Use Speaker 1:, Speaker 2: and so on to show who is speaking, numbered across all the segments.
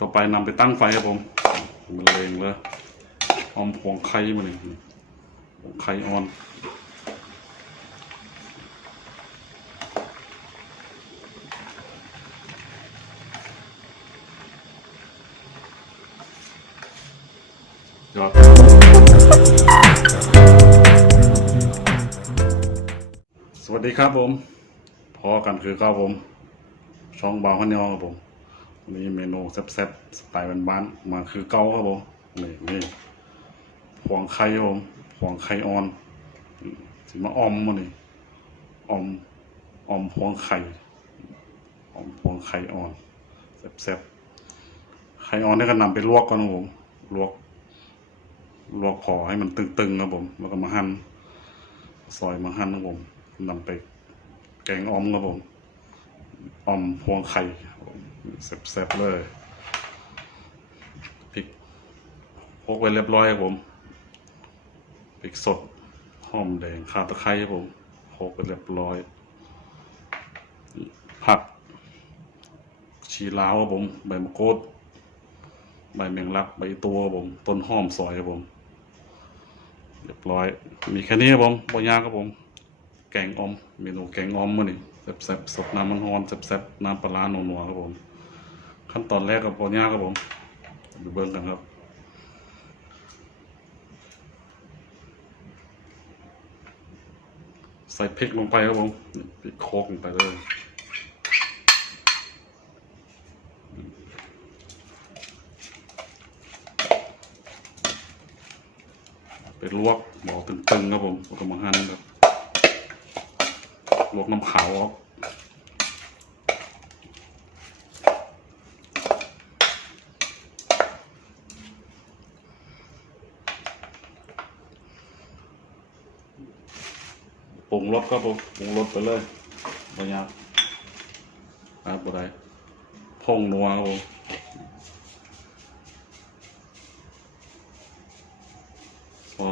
Speaker 1: ต่อไปนำไปตั้งไฟครับผมมันเลงเลยหอมผงไข่มาหนึ่งผงไข่อ่อนสวัสดีครับผม พอกันคือครับผม ช่องบาวฮันยองครับผม วันนี้เมนูแซ่บๆสไตล์บ้านๆมาคือเก้าครับผมนี่นี่พวงไข่ครับผมพวงไข่อ่อนสิมาออมมานี่ออมออมพวงไข่ออมพวงไข่อ่อนแซ่บๆไข่อ่อนนี่ก็นำไปลวกก่อนครับผมลวกลวกพอให้มันตึงๆครับผม แล้วก็มาหั่นซอยมาหั่นครับผมนำไปแกงออมครับผมออมพวงไข่ แซ่บๆเลยพริกพกไว้เรียบร้อยครับผมพริกสดหอมแดงข่าตะไคร้ครับผมพกไว้เรียบร้อย ผัก ชีลาวครับผม ใบมะกรูดใบแมงลักใบตัวครับผม ต้นหอมซอยครับผม เรียบร้อย มีแค่นี้ครับผมบยากครับผม แกงออมเมนูแกงออมมื้อนี้แซ่บๆสดน้ำมันร้อนแซ่บๆน้ำปลาร้านัวๆครับผม ขั้นตอนแรกกับบยากครับผมดูเบิ่งกันครับใส่พริกลงไปครับผมพริกโคกลงไปเลยไปลวกหมอตึงๆครับผมแล้วก็มาหั่นครับลวกน้ำขาวออก ปรุงรสครับผมปรุงรสไปเลยบางอย่างครับบ่ได้พงนัวครับผมโอ้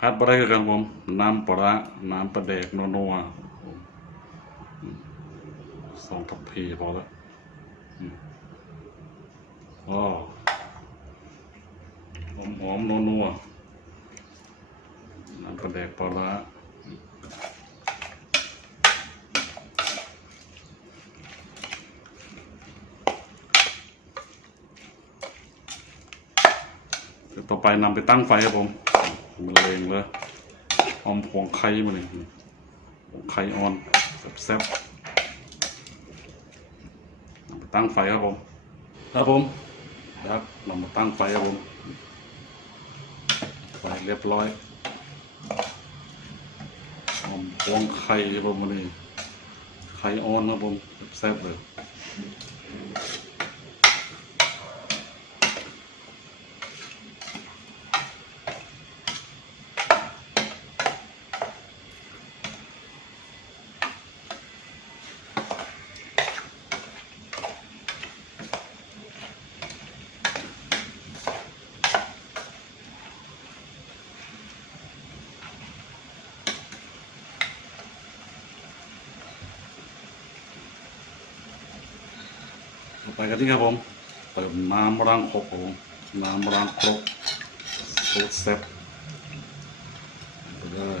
Speaker 1: ขาดบ่ได้กันผมน้ำปลาน้ำปลาแดกนัวๆอืมสองทัพพีพอแล้วอ๋อหอมหอมๆนัวๆน้ำ ปลาแดกปลาร้าเดี๋ยวต่อไปนำไปตั้งไฟครับผมมันเลงเลยหอมผงไข่มาหนึ่งผงไข่อ่อนแซ่บๆนำไปตั้งไฟครับผม ครับผมครับนำมาตั้งไฟครับผมไฟเรียบร้อย หอมพวงไข่ครับผมมานี่ไข่อ่อนครับผมแซ่บเลย ไปกันที่ครับผมเติมน้ำรังครบผมน้ำรังครกสูตรเซ็ตไปเลย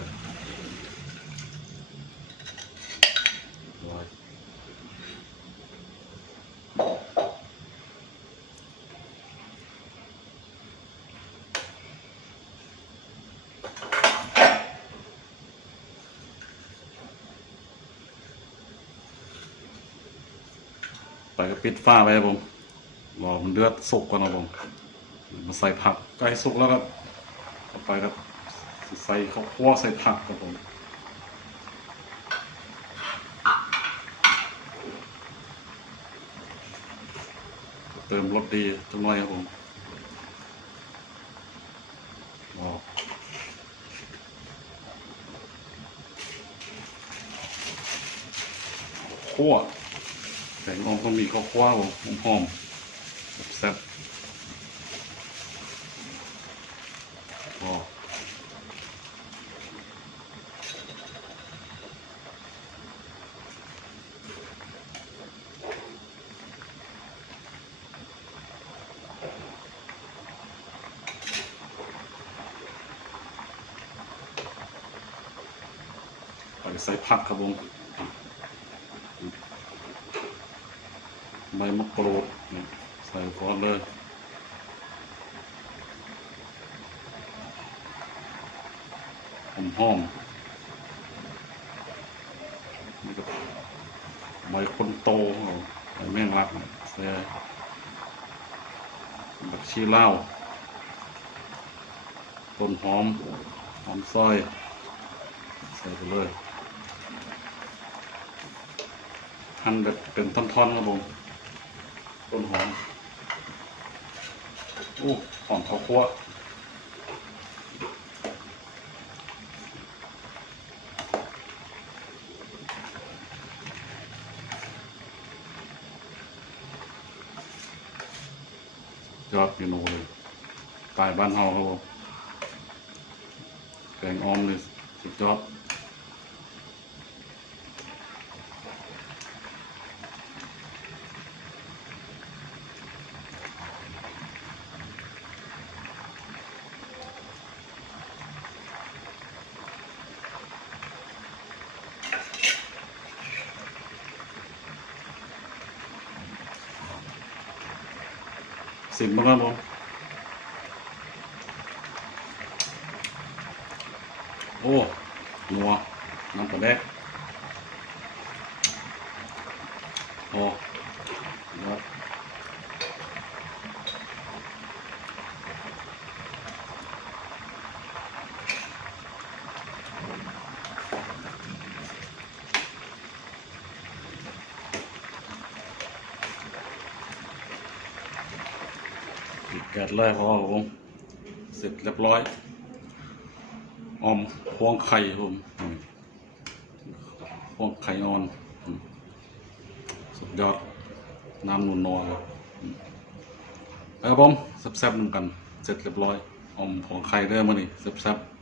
Speaker 1: ไปก็ปิดฝ้าไว้ครับผมรอมันเดือดสุกก่อนครับผมมาใส่ผักใกล้สุกแล้วครับต่อไปครับใส่ข้าวคั่วใส่ผักครับผมเติมรสดีจังหน่อยครับผมรอคั่ว แสงอมก็มีก็คว้าวหอมๆแซ่บพอใส่ผักครับผม ใบมะกรูดใส่ก่อนเลยหอมหอมนี่ก็ใบคนโตใบแมงลักใส่บักชีเลาต้นหอม หอมซอย ใส่ไปเลยหั่นแบบเป็นท่อนๆครับผม ต้นหอมอู้หอมข้าวคั่วยอดเมนูเลยตายบ้านเฮาครับผมแกงออมเลยสุดยอด สิบมั้งครับผมโอ้นัวน้ำปลาแดกโอ้ยอ ติดแก๊สเลยพอครับผม เสร็จเรียบร้อยออมพวงไข่ผมพวงไข่ออน สุดยอด น้ำนุ่นนวลครับอมแล้วครับผมแซ่บๆหนึ่งกัน เสร็จเรียบร้อยออมพวงไข่เด้อมานี่แซ่บๆ